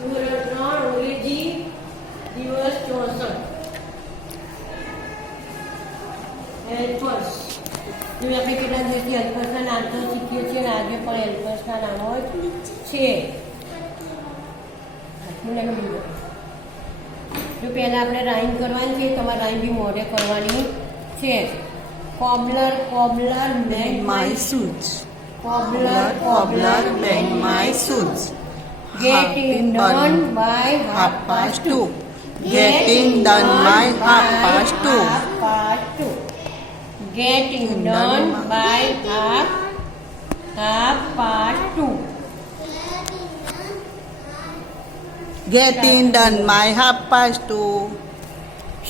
ધોરણ 3 અંગ્રેજી દિવસ 64 હેલ્પર્સ. જો આપણે કેટલા દિવસથી હેલ્પર્સના નામ તો શીખીએ છીએ અને આજે પણ હેલ્પર્સના નામો છે. જો પહેલાં આપણે રાઈમ કરવાની છે, તમારે રાઈમ બી મોઢે કરવાની છે. Cobbler cobbler made my shoes. Cobbler Cobbler made my shoes. Getting done by half past 2. Getting done by half past 2. Getting done by half past 2. Getting done by half past 2.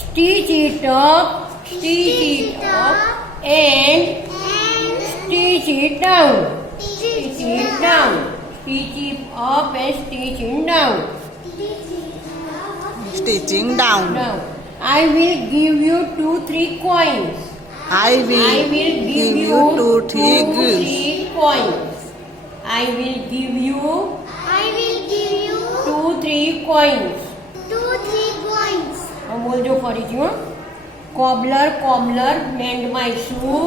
Stitch it up and stitch it down. Stitch it down. Stitch it up and stitch it down. Stitching down. Down. I will give you 2-3 coins. I will give you 2-3 goods. coins. I will give you 2-3 coins. બોલજો ફરીથી હો. Cobbler cobbler mind my shoe.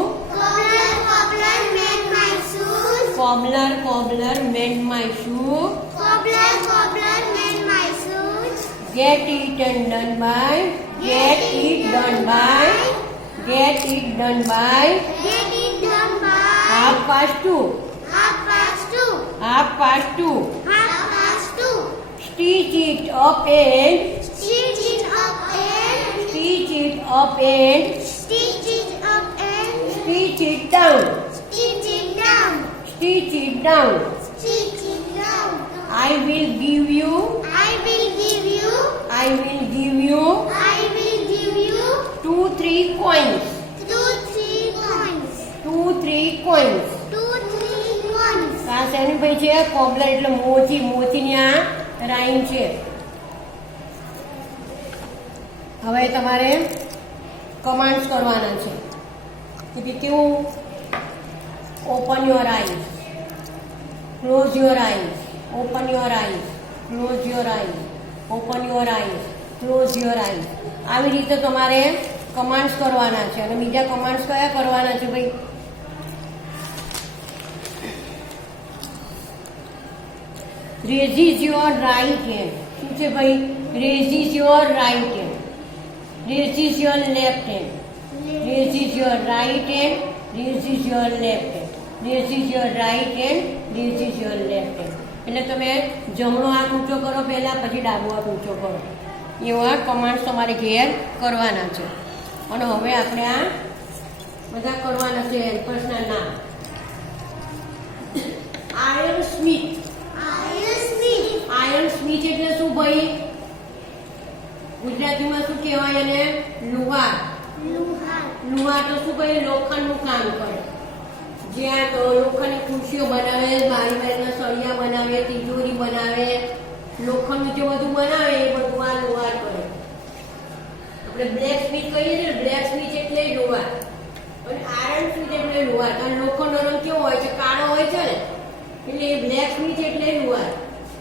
Cobbler cobbler mind my shoe. Get it done by half past 2. Half past 2. Stitch it up and stitch it down. Stitch it down. I will give you 2-3 coins. 2-3 coins. આ શેની ભાઈ છે? Cobbler એટલે મોચી. મોચીની આ rhyme છે. હવે તમારે commands કરવાના છે કે કેવું? Open your eyes, close your eyes, open your eyes, close your eyes, open your eyes, close your eyes. આવી રીતે તમારે કમાન્ડ્સ કરવાના છે. અને બીજા કમાન્ડ્સ કયા કરવાના છે ભાઈ? Raise your right hand. શું છે ભાઈ? Raise your right hand. Raise your left hand. Raise your right hand. Raise your left hand. Raise your right hand. Raise your left hand. એટલે તમે જમણો હાથ ઊંચો કરો પહેલાં, પછી ડાબો હાથ ઊંચો કરો. એવા કમાન્ડ્સ તમારે ઘેર કરવાના છે. અને હવે આપણે આ બધા કરવાના છે હેલ્પર્સના નામ. Iron Smith. આયર્ન સ્મિથ એટલે શું ભાઈ? ગુજરાતીમાં શું કહેવાય એને? લુહાર. લુહાર તો શું કહે? લોખંડનું કામ કરે. જ્યાં લોખંડની ખુરશીઓ બનાવે, બારીના સળિયા બનાવે, તિજોરી બનાવે, લોખંડનું જે બધું બનાવે એ બધું આ લુહાર કરે. આપણે બ્લેક સ્મિથ કહીએ છીએ. બ્લેક સ્મિથ એટલે લુહાર. અને આયર્ન સ્મિથ એટલે લુહાર. કારણ લોખંડનો રંગ કેવો હોય છે? કાળો હોય છે ને, એટલે એ બ્લેક સ્મિથ એટલે લુહાર.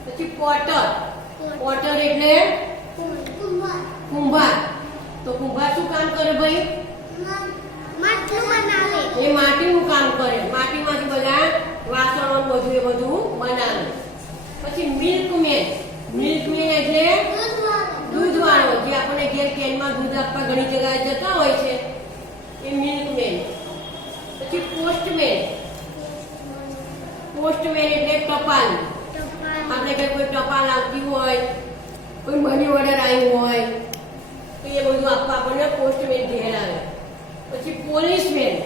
પછી પોટર. પોટર એટલે કુંભાર. તો કુંભાર શું કામ કરે ભાઈ? એ માટીનું કામ કરે. માટીમાંથી બધા વાસણો બધું એ બધું બનાવે. પછી મિલ્કમેન. મિલ્કમેન એટલે દૂધવાળો. જે આપણે ઘેર કેનમાં દૂધ આપવા ઘણી જગ્યાએ જતા હોય છે એ મિલ્કમેન. પછી પોસ્ટમેન. પોસ્ટમેન એટલે ટપાલ. આપણે કે કોઈ ટપાલ આવતી હોય, કોઈ મની ઓર્ડર આવ્યું હોય તો એ બધું આપવા આપણને પોસ્ટમેન ઘેર આવે. પછી પોલીસમેન.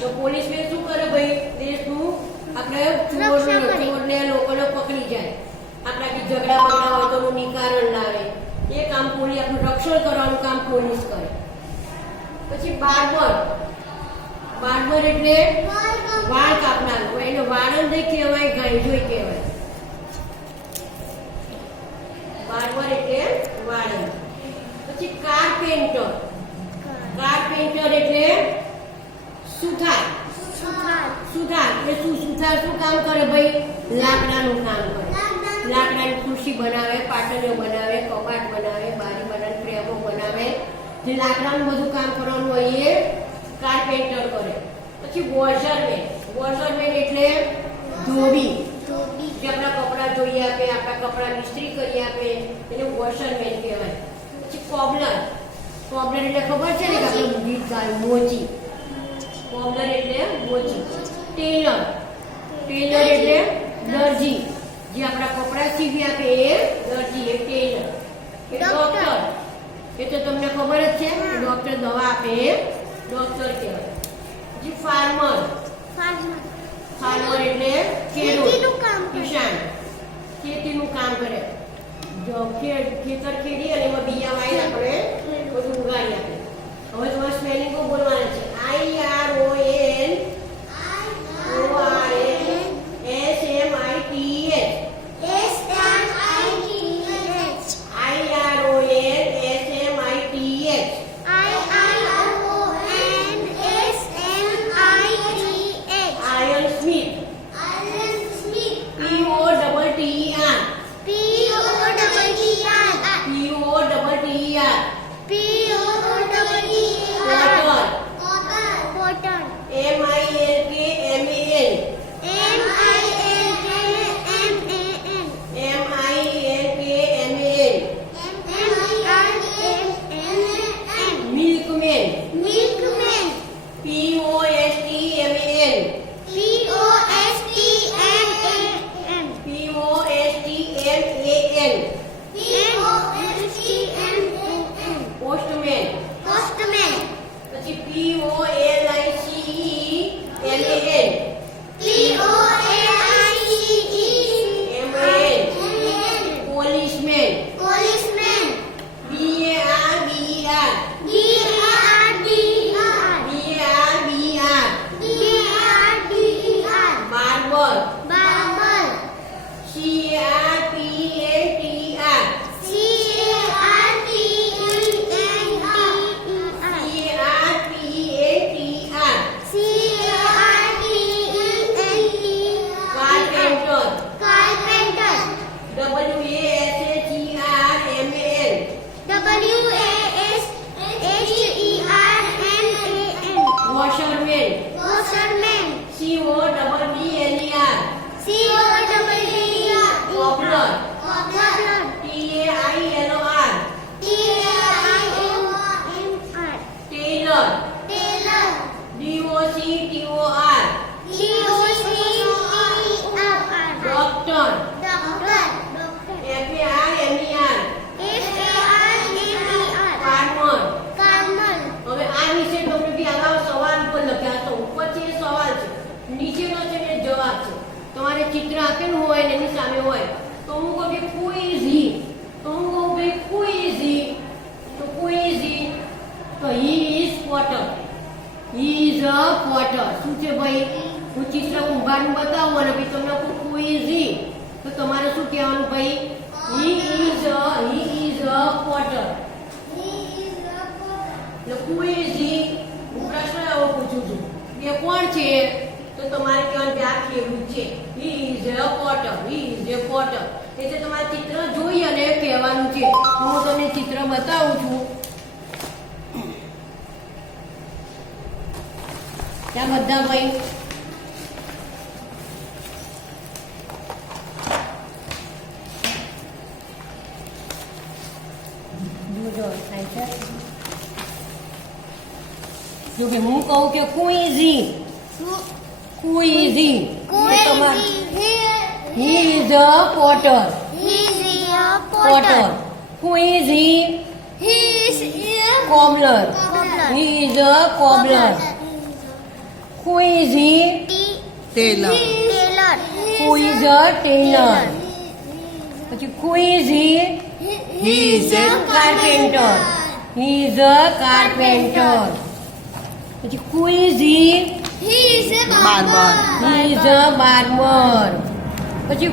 તો પોલીસમેન શું કરે ભાઈ? દેશનું આપણે ચોરને લોકોને પકડી જાય, આપણાથી ઝઘડા બગડા હોય તો નિકારણ લાવે, એ કામ પોલીસ, આપણું રક્ષણ કરવાનું કામ પોલીસ કરે. પછી બાર્બર. બાર્બર એટલે વાળ કાપનાર. એને વાળંદ કહેવાય, ગાંજોઈ કહેવાય. બાર્બર એટલે વાળંદ. પછી કાર્પેન્ટર. કાર્પેન્ટર એટલે સુથાર. સુથાર એટલે સુથાર શું કામ કરે ભાઈ? લાકડાનું કામ કરે. લાકડાની ખુરશી બનાવે, પાટલીઓ બનાવે, કબાટ બનાવે, બારી બનાવે, ફ્રેમો બનાવે. જે લાકડાનું બધું કામ કરવાનું હોય એ કાર્પેન્ટર કરે. પછી વોશરમેન. વોશરમેન એટલે ધોબી. જે આપણા કપડાં ધોઈ આપે, આપણા કપડાં ઇસ્ત્રી કરી આપે, એને વોશરમેન કહેવાય. પછી કોબલર. કોબલર એટલે ખબર છે ને કે આપણે ગીત ગાય મોચી. કોબલર એટલે મોચી. ટેલર. ટેલર એટલે દરજી. જે આપણા કપડાં સીવી આપે એ દરજી, એ ટેલર. એ ડોક્ટર. એ તો તમને ખબર જ છે કે ડોક્ટર દવા આપે એ ડોક્ટર કહેવાય. પછી ફાર્મર. ફાર્મર એટલે ખેડૂત, કિસાન. ખેતીનું કામ કરે. જો ખેતર ખેડી અને એમાં બીજા વાવી આપણે બધું ઉગાડી આપે. હવે તમારે સ્પેલિંગો બોલવાના છે. IRON ચિત્ર આપેલું હોય ને એની સામે હોય તો હું કહું કે who is he? તો હું કહું ભાઈ who is he? તો who is he? તો he is potter. He is a potter. શું છે ભાઈ? હું ચિત્ર ઊંભાનું બતાવું અને પછી તમને કહું who is he? તો તમારે શું કહેવાનું ભાઈ? he is a potter. એટલે who is he? હું પ્રશ્ન એવો પૂછું છું એ કોણ છે? તો તમારે કહેવાનું કે આ ખેડૂત છે. he is a potter. he is a potter. એટલે તમારે ચિત્ર જોઈ અને કહેવાનું છે. હું તમને ચિત્ર બતાવું છું. ત્યાં બધા ભાઈ જો કે હું કહું કે who is he? Who is he? He is a potter. Potter. Who is he? Cobbler. He is a cobbler. Who is he? Tailor. Who is a tailor? Who is he? He is a Carpenter. He is a carpenter. Who is he? barber. He is a barber.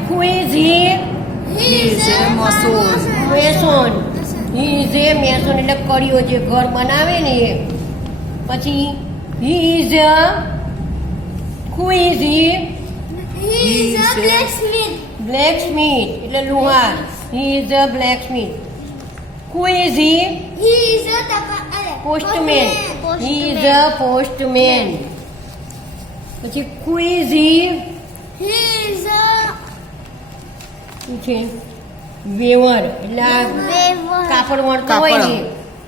Who is he? He is a mason. Mason. He is a mason એટલે કડીઓ જે ઘર બનાવે ને એ. પછી he is a who is he? He is a blacksmith એટલે લુહાર. He is a blacksmith. Who is he? He is a Postman. He is a postman. પછી who is he? He is a શું છે? Waiver એટલે આ weaver. કાપડ વણતો હોય ને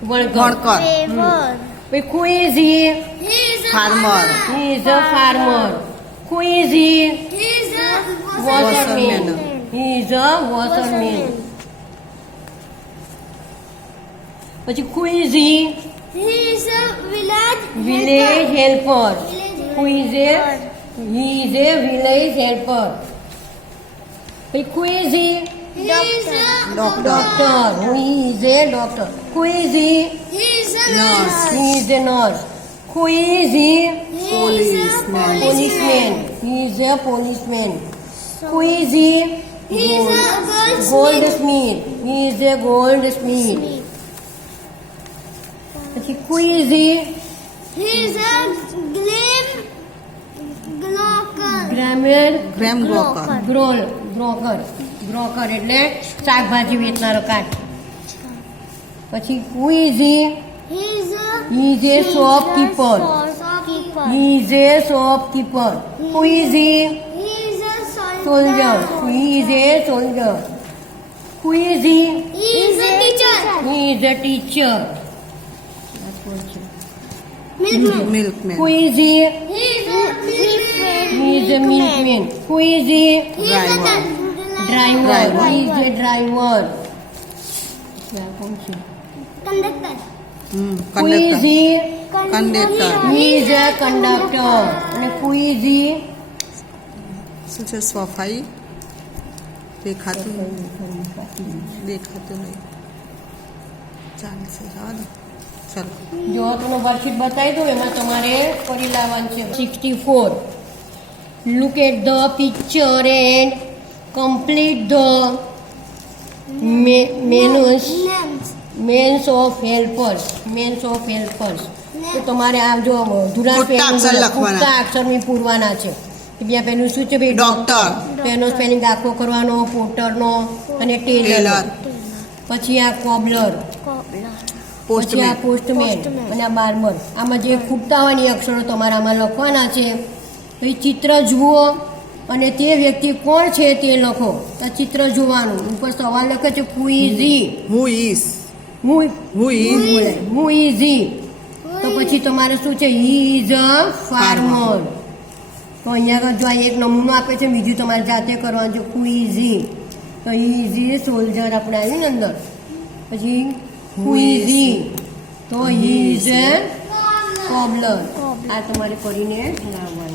વણકર. વણકર Weaver. પછી who is he? He is a Farmer. He is a farmer. Who is he? He is a Washerman. Washerman. He is a washerman. પછી who is he? He is a Village helper. Who is a? helper. He is a village helper. પછી who is he? He is a Doctor. Doctor. Who is a doctor? Who is he? He is a Nurse. He is a nurse. Who is he? He is a Policeman. Policeman. He is a policeman. Who is he? He is a goldsmith. Goldsmith. He is a goldsmith. પછી who is he? He is a glocker. Grammar gram broker broker એટલે શાકભાજી વેચનારો કાઢ. પછી who is he? He is a He is a shopkeeper. Shopkeeper. He is a shopkeeper. Who is he? He is a Soldier. He is a soldier. Who is he? He is a teacher. He is a teacher. Milkman. Milkman Who is he? He is a milkman. He is a milkman. Who is he? He is a Driver. He is a driver. conductor. Who is conductor he? Conductor. He is a conductor. અને who is he? શું છે સફાઈ દેખાતું નહીં ચાલશે જવા દો ચાલો જો તમે વર્કશીટ બતાવી દઉં એમાં તમારે કરી લાવવાનું છે 64. Look at the picture and complete the menus Names. Names of helpers. તો તમારે આમ જો ધુરા ખોટા અક્ષર લખવાના. ખોટા અક્ષર પૂરવાના છે. ત્યાં પેલું શું છે ભાઈ? ડોક્ટર પેનો સ્પેલિંગ આખો કરવાનો, પોર્ટરનો અને ટેલર. ટેલર પછી આ કોબલર, પછી આ પોસ્ટમેન પોસ્ટમેન અને આ બાર્બર. આમાં જે ખૂટતા હોય ને એ અક્ષરો તમારે આમાં લખવાના છે. તો એ ચિત્ર જુઓ અને તે વ્યક્તિ કોણ છે તે લખો. આ ચિત્ર જોવાનું, ઉપર સવાલ લખે છે who is he? Who is Who is he? તો પછી તમારે શું છે? he is a farmer. તો અહીંયા આગળ જો અહીં એક નમૂનો આપે છે, બીજું તમારે જાતે કરવાનું છે who is he. તો he is a soldier આપણે આવ્યું ને અંદર. પછી who is he? તો he is a cobbler. આ તમારે કરીને લાવવાનું.